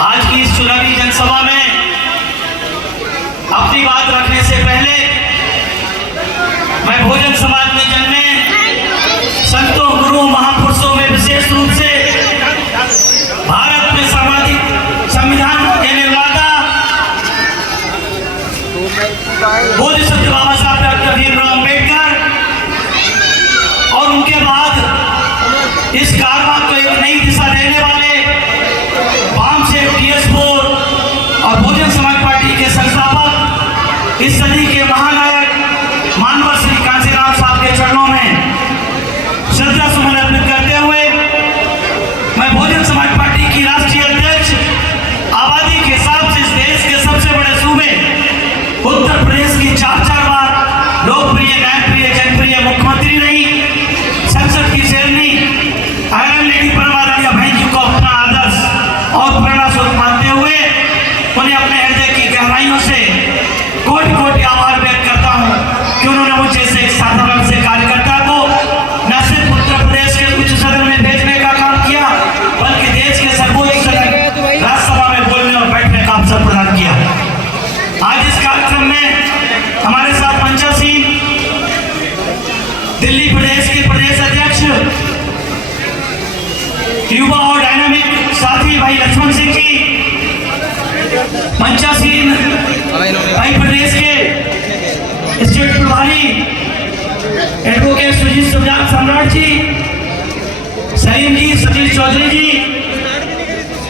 आज की इस चुनावी जनसभा में अपनी बात रखने से पहले मैं बहुजन समाज में जन्मे संतों, गुरुओं, महापुरुषों में विशेष रूप से भारत में सामाजिक संविधान के निर्माता बोध सत्य बाबा साहब डॉक्टर भीमराव अम्बेडकर और उनके बाद इस कारवां को एक नई दिशा देने वाले वामसेवक टीएस4 और बहुजन समाज पार्टी के संस्थापक, इस सदी के महानायक मानवर श्री कांशीराम साहब के चरणों में श्रद्धा सुमन अर्पित करते हुए मैं बहुजन समाज पार्टी की राष्ट्रीय अध्यक्ष, आबादी के हिसाब से इस देश के सबसे बड़े सूबे उत्तर प्रदेश की 4 बार लोकप्रिय, न्यायप्रिय, जनप्रिय मुख्यमंत्री रही, संसद की शेरनी आयरन लेडी परमारानी बहन जी को अपना आदर्श और प्रेरणा स्रोत मानते हुए उन्हें अपने हृदय की गहराइयों से कोटि कोटि आभार व्यक्त करता हूँ कि उन्होंने मुझे से एक साधारण से कार्यकर्ता को न सिर्फ उत्तर प्रदेश के उच्च सदन में भेजने का काम किया, बल्कि देश के सर्वोच्च सदन राज्यसभा में बोलने और बैठने का अवसर प्रदान किया। आज इस कार्यक्रम में हमारे साथ पंचासीन दिल्ली प्रदेश के प्रदेश अध्यक्ष, युवा और डायनामिक साथी भाई लक्ष्मण सिंह जी, पंचासीन भाई प्रदेश के स्टेट प्रभारी एडवोकेट सुजीत सम्राट जी, सलीम जी, सतीश चौधरी जी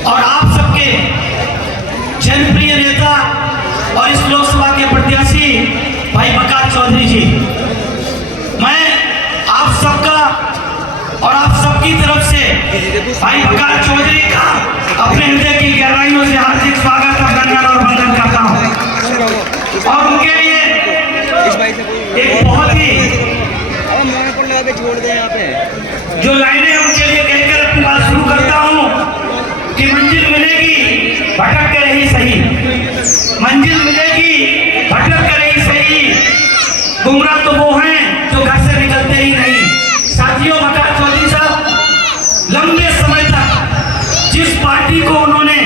और आप सबके जनप्रिय नेता और इस लोकसभा के प्रत्याशी भाई बकार चौधरी जी, मैं आप सबका और आप सबकी तरफ से भाई बकार चौधरी का अपने हृदय की गहराइयों से हार्दिक स्वागत, अभिनंदन और वंदन करता हूँ। और उनके लिए एक बहुत ही जो लाइनें उनके लिए कहकर अपनी बात शुरू करता हूँ कि मंजिल मिलेगी भटक कर ही सही, मंजिल मिलेगी भटक कर ही सही, गुमराह तो वो हैं जो घर से निकलते ही नहीं। साथियों, बकार चौधरी साहब लंबे समय तक जिस पार्टी को उन्होंने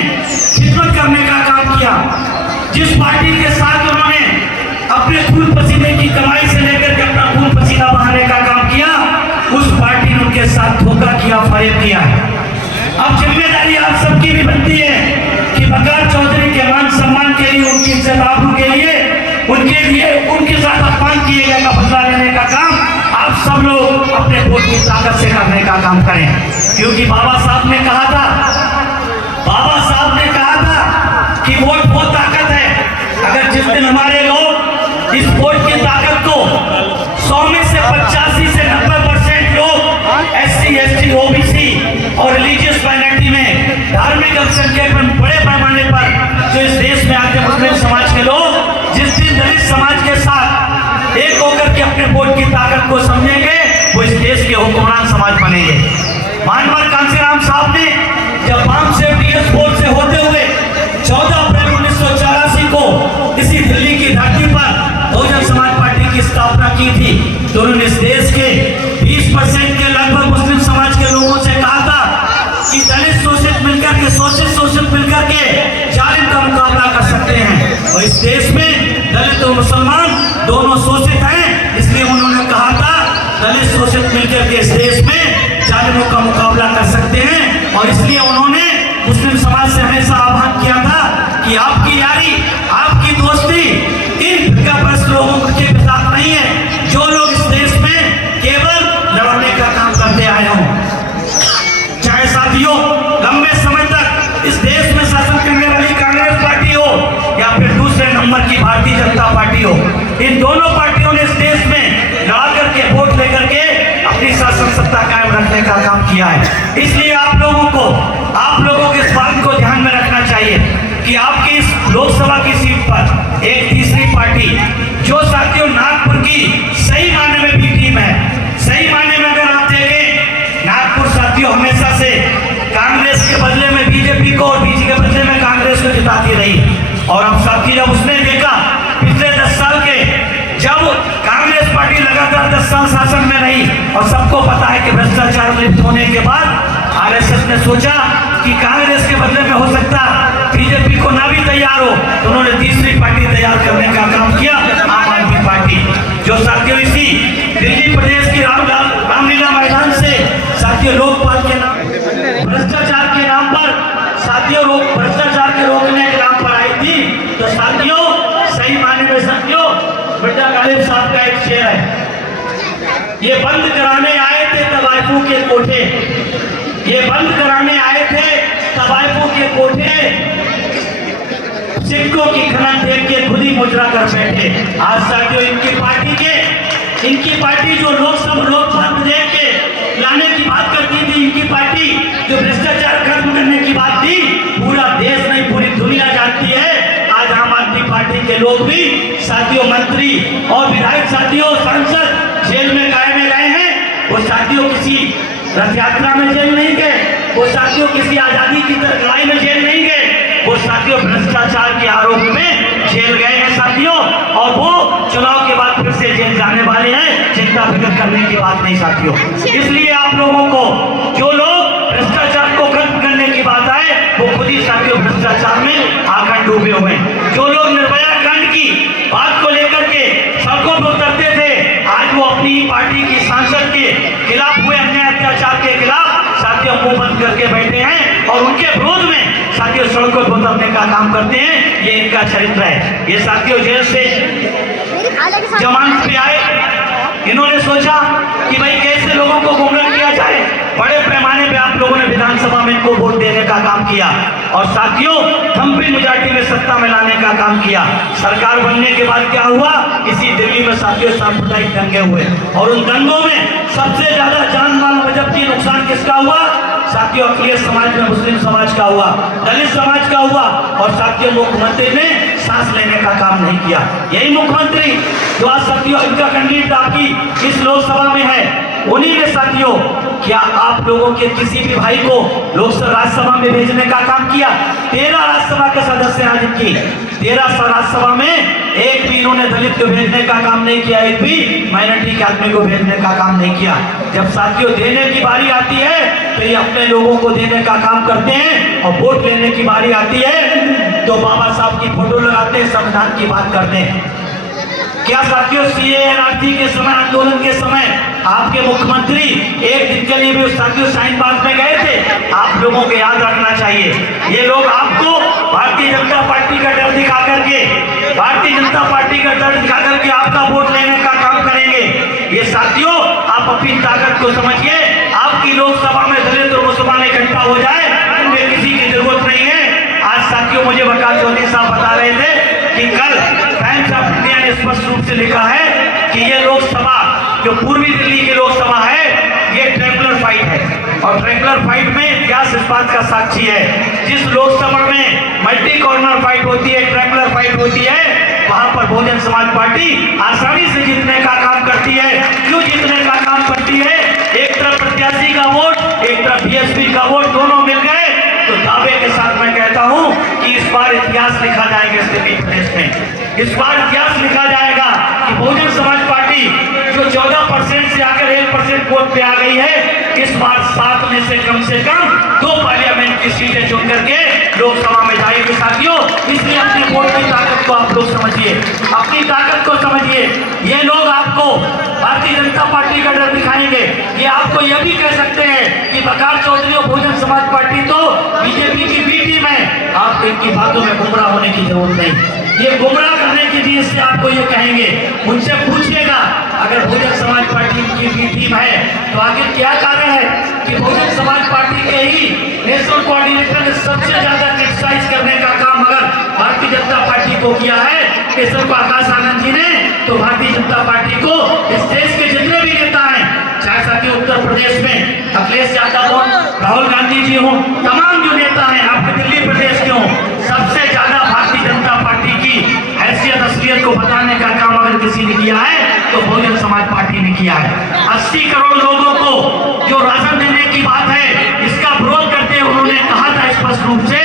खिदमत करने का काम किया, जिस पार्टी के साथ उन्होंने अपने खून पसीने की कमाई से लेकर के अपना खून पसीना बहाने का काम किया, उस पार्टी ने उनके साथ धोखा किया, फरेब किया। अब जिम्मेदारी आप सबकी भी बनती है कि बकार चौधरी के मान सम्मान के लिए, उनकी इज्जत आबरू के लिए, उनके साथ अपमान किए गए का बदला लेने का काम आप सब लोग अपने वोट की ताकत से करने का काम करें। क्योंकि बाबा साहब ने कहा था कि वोट वो ताकत है, अगर जिस दिन हमारे लोग इस वोट की ताकत को 100 में से 85 से 90% लोग SC, ST, OBC और रिलीजियस माइनॉरिटी में धार्मिक अल्पसंख्यक में बड़े पैमाने पर जो इस देश में आते मुस्लिम समाज के लोग जिस दिन दलित समाज के साथ एक होकर के अपने वोट की ताकत को समझेंगे, वो इस देश के हुक्मरान समाज बनेंगे। मानवर कांशीराम साहब ने जब वामसेवक टीएस4 से होते हुए 14 अप्रैल 1984 को इसी दिल्ली की धरती पर बहुजन समाज पार्टी की स्थापना की थी, तो उन्होंने इस देश के 20% के लगभग मुस्लिम समाज के लोगों से कहा था कि दलित शोषित मिलकर के, शोषित मिलकर के जालिम का मुकाबला कर सकते हैं। और इस देश में दलित और मुसलमान दोनों शोषित हैं, इसलिए उन्होंने कहा था दलित शोषित मिलकर के इस देश में जालिमों का मुकाबला कर सकते हैं। और इसलिए उन्होंने मुस्लिम समाज से हमेशा आह्वान किया था कि आपकी यारी, आपकी दोस्ती इन फिरकापरस्त लोगों के साथ नहीं है, जो लोग इस देश में केवल लड़ने का काम करते आए हों। चाहे साथियों लंबे समय तक इस देश में शासन करने वाली कांग्रेस पार्टी हो या फिर दूसरे नंबर की भारतीय जनता पार्टी हो, इन दोनों पार्टियों ने इस देश में लड़ा करके, वोट लेकर के अपनी शासन सत्ता कायम रखने का काम किया है। इसलिए आप लोगों के इस बात को ध्यान में रखना चाहिए कि आपकी इस लोकसभा की सीट पर एक तीसरी पार्टी, जो साथियों नागपुर की सही मायने में भी टीम है, सही मायने में अगर आप देखें, नागपुर साथियों हमेशा से कांग्रेस के बदले में बीजेपी को और बीजेपी के बदले में कांग्रेस को जिताती रही। और अब साथी जब उसने देखा पिछले 10 साल के, जब कांग्रेस पार्टी लगातार 10 साल शासन में रही और सबको पता है कि भ्रष्टाचार लिप्त होने के बाद आरएसएस ने सोचा कि कि कांग्रेस के बदले में हो सकता बीजेपी को ना भी तैयार हो, तो उन्होंने तीसरी पार्टी तैयार करने का काम किया, आम आदमी पार्टी। जो साथियों इसी दिल्ली प्रदेश के रामलीला मैदान से साथियों लोकपाल के नाम, भ्रष्टाचार के नाम पर साथियों भ्रष्टाचार के रोकने के नाम पर आई थी। तो साथियों सही मायने में साथियों मिर्जा गालिब साहब का एक शेर है, ये बंद कराने आए थे तवाइफों के कोठे, ये बंद कराने आए थे तवाइफों के कोठे, सिक्कों की खनन देख के खुद ही मुजरा कर बैठे। आज साथियों इनकी पार्टी जो लोकपाल विधेयक के लाने की बात करती थी, इनकी पार्टी जो भ्रष्टाचार खत्म करने की बात थी, पूरा देश नहीं पूरी दुनिया जानती है। आज आम आदमी पार्टी के लोग भी साथियों मंत्री और विधायक साथियों सांसद जेल में गए हैं। वो साथियों किसी रथ यात्रा में जेल नहीं गए, वो साथियों किसी आजादी की लड़ाई में जेल नहीं गए, वो साथियों भ्रष्टाचार के आरोप में जेल गए हैं साथियों, और वो चुनाव के बाद फिर से जेल जाने वाले हैं। चिंता फिक्र करने की बात नहीं साथियों। इसलिए आप लोगों को जो लोग भ्रष्टाचार को खत्म करने की बात आए, वो खुद ही साथियों भ्रष्टाचार में आकर डूबे हुए हैं। जो लोग निर्भया कांड की बात को लेकर के सड़कों पर उतरते थे, आज वो अपनी पार्टी की सांसद के खिलाफ हुए अन्याय अत्याचार के खिलाफ साथियों मुंह बंद करके बैठे हैं और उनके विरोध में साथियों सड़कों पर उतरने का काम करते हैं। ये इनका चरित्र है। ये साथियों जेल से जमानत पे आए, इन्होंने सोचा कि भाई कैसे लोगों को गुमराह किया जाए। बड़े पैमाने पे आप लोगों ने विधानसभा में इनको वोट देने का काम किया और साथियों थम्पी मेजॉरिटी में सत्ता में लाने का काम किया। सरकार बनने के बाद क्या हुआ, इसी दिल्ली में साथियों सांप्रदायिक दंगे हुए और उन दंगों में सबसे ज्यादा जान माल मजहब की नुकसान किसका हुआ साथियों? अखिलेश समाज में मुस्लिम समाज का हुआ, दलित समाज का हुआ। और साथियों मुख्यमंत्री ने सांस लेने का काम नहीं किया। यही मुख्यमंत्री जो आज साथियों इनका कैंडिडेट आपकी इस लोकसभा में है, उन्हीं ने साथियों क्या आप लोगों के किसी भी भाई को लोकसभा राज्यसभा में भेजने का काम किया? 13 राज्यसभा के सदस्य आज इनकी 13 राज्यसभा में एक भी इन्होंने दलित को भेजने का काम नहीं किया, एक भी माइनॉरिटी के आदमी को भेजने का काम नहीं किया। जब साथियों देने की बारी आती है तो ये अपने लोगों को देने का काम करते हैं और वोट लेने की बारी आती है तो बाबा साहब की फोटो लगाते हैं, संविधान की बात करते हैं। क्या साथियों सीए एनआरसी के समय, आंदोलन के समय आपके मुख्यमंत्री एक दिन के लिए भी साथियों शाहीन बाग में गए थे? आप लोगों को याद रखना चाहिए, ये लोग आपको भारतीय जनता पार्टी का डर दिखा करके, भारतीय जनता पार्टी का डर दिखा करके आपका वोट लेने का काम करेंगे। ये साथियों आप अपनी ताकत को समझिए। आपकी लोकसभा में दलित और मुसलमान इकट्ठा हो जाए, उनमें किसी की जरूरत नहीं है। आज साथियों मुझे वकाल चौधरी साहब बता रहे थे कि कल टाइम्स ऑफ इंडिया ने स्पष्ट रूप से लिखा है कि ये लोकसभा जो पूर्वी दिल्ली की लोकसभा है, ये ट्रैंगुलर फाइट है और ट्रैंगुलर फाइट में इतिहास इस बात का साक्षी है। जिस लोकसभा में मल्टी कॉर्नर फाइट होती है, ट्रैंगुलर फाइट होती है, वहां पर बहुजन समाज पार्टी आसानी से जीतने का काम करती है। क्यों जीतने का काम करती है? एक तरफ प्रत्याशी का वोट, एक तरफ बीएसपी का वोट, दोनों मिल गए तो दावे के साथ मैं कहता हूं कि इस बार इतिहास लिखा जाएगा इस दिल्ली प्रदेश में। इस बार इतिहास लिखा जाएगा कि बहुजन समाज पार्टी जो 14% से आकर 1% वोट पे आ गई है, इस बार 7 में से कम 2 पार्लियामेंट की सीटें चुन करके लोकसभा में जाएगी साथियों। इसलिए अपनी वोट की ताकत को आप लोग समझिए, अपनी ताकत को समझिए। ये लोग आपको भारतीय जनता पार्टी का डर दिखाएंगे। ये आपको यह भी कह सकते हैं कि वकाल चौधरी और बहुजन समाज पार्टी तो बीजेपी की बी टीम है, आप इनकी बातों में गुमराह होने की जरूरत नहीं। ये गुमराह करने के लिए से आपको ये कहेंगे, उनसे पूछिएगा अगर बहुजन समाज पार्टी की बी टीम है तो आखिर क्या कारण है कि बहुजन समाज पार्टी के ही नेशनल कोऑर्डिनेटर ने सबसे ज्यादा क्रिटिसाइज करने का काम अगर भारतीय जनता पार्टी को किया है केशव प्रकाश आनंद जी ने, तो भारतीय जनता पार्टी को इस देश के जितने भी नेता हैं, चाहे साथी उत्तर प्रदेश में अखिलेश यादव हो, राहुल गांधी जी हो, तमाम जो नेता हैं आपके दिल्ली प्रदेश के हो, सबसे ज्यादा भारतीय जनता पार्टी की हैसियत असलियत को बताने का काम अगर किसी ने किया है तो बहुजन समाज पार्टी ने किया है। 80 करोड़ लोगों को जो राशन देने की बात है, इसका विरोध करते हुए उन्होंने कहा था स्पष्ट रूप से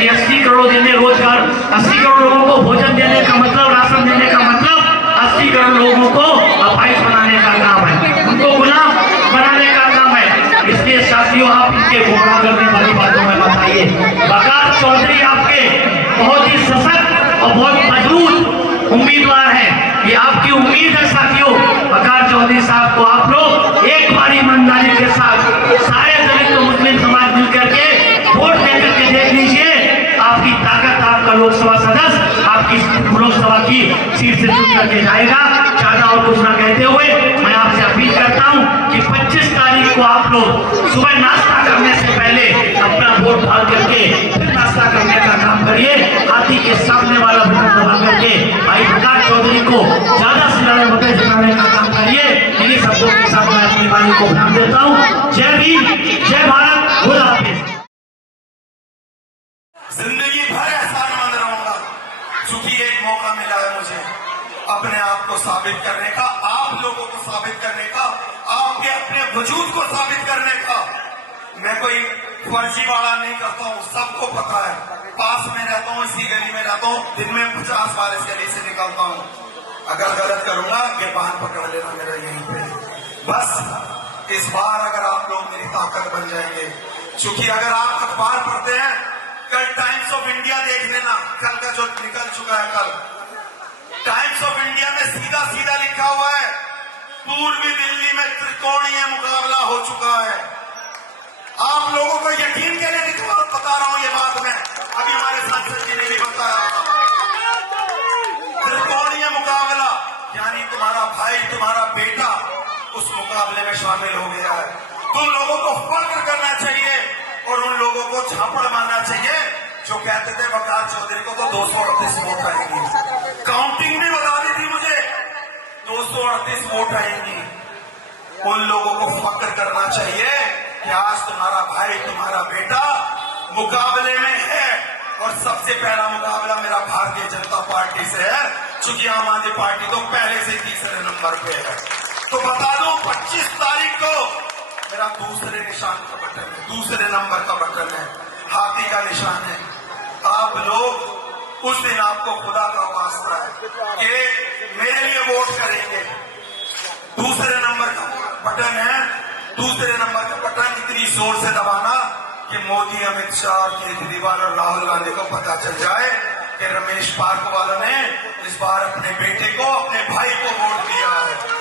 कि 80 करोड़ देने रोजगार, 80 करोड़ लोगों को भोजन देने का मतलब, राशन देने का मतलब 80 करोड़ लोगों को अपाहिज बनाने का काम है, उनको गुलाम बनाने का काम है। इसलिए साथियों आप इनके गुमराह करने वाली बातों में बताइए। उम्मीदवार हैं, ये आपकी उम्मीद है साथियों। वकार चौधरी साहब को आप लोग एक बार ईमानदारी के साथ सारे दलित तो मुस्लिम समाज मिलकर के वोट देकर के देख लीजिए, आपकी ताकत, आपका लोकसभा सदस्य आपकी लोकसभा की सीट से चुन करके जाएगा। ज्यादा और कुछ ना कहते हुए मैं आपसे अपील करता हूं कि 25 तारीख को आप लोग सुबह नाश्ता करने से पहले अपना वोट डाल करके फिर नाश्ता करने का काम करिए। हाथी के सामने वाला बटन दबा करके भाई वकार चौधरी को ज्यादा से ज्यादा मत जिताने का काम करिए। इन्हीं शब्दों के साथ मैं अपनी वाणी को विराम देता हूँ। जय भीम, जय भारत, खुदा हाफिज। जिंदगी भर एहसानमंद रहूंगा, चूंकि एक मौका मिला है मुझे अपने आप को साबित करने का, आप लोगों को साबित करने का, आपके अपने वजूद को साबित करने का। मैं कोई फर्जीवाड़ा नहीं करता हूँ, सबको पता है। पास में रहता हूँ, इसी गली में रहता हूँ, दिन में 50 बार इस गली से निकलता हूँ। अगर गलत करूंगा गिरबान पकड़ लेना मेरा यहीं पे। बस इस बार अगर आप लोग मेरी ताकत बन जाएंगे, क्योंकि अगर आप अखबार पढ़ते हैं, कल टाइम्स ऑफ इंडिया देख लेना, कल का जो निकल चुका है, कल टाइम्स ऑफ इंडिया में सीधा सीधा लिखा हुआ है, पूर्वी दिल्ली में त्रिकोणीय मुकाबला हो चुका है। आप लोगों को यकीन के लिए बता रहा हूं ये बात मैं, अभी हमारे सांसद जी ने भी बताया। त्रिकोणीय मुकाबला यानी तुम्हारा भाई, तुम्हारा बेटा उस मुकाबले में शामिल हो गया है। तुम लोगों को फख्र करना चाहिए और उन लोगों को झापड़ मारना चाहिए जो कहते थे वकार चौधरी को तो 238 वोट आएंगी। काउंटिंग भी बता दी थी मुझे, 238 वोट आएंगी। उन लोगों को फख्र करना चाहिए कि आज तुम्हारा भाई, तुम्हारा बेटा मुकाबले में है। और सबसे पहला मुकाबला मेरा भारतीय जनता पार्टी से है, क्योंकि आम आदमी पार्टी तो पहले से तीसरे नंबर पे है। तो बता दो 25 तारीख को मेरा दूसरे निशान का बटन है, दूसरे नंबर का बटन है, हाथी का निशान है। आप लोग उस दिन आपको खुदा का वास्ता है कि मेरे लिए वोट करेंगे। दूसरे नंबर का बटन है, दूसरे नंबर का बटन इतनी जोर से दबाना कि मोदी, अमित शाह, केजरीवाल और राहुल गांधी को पता चल जाए कि रमेश पार्क वालों ने इस बार अपने बेटे को, अपने भाई को वोट दिया है।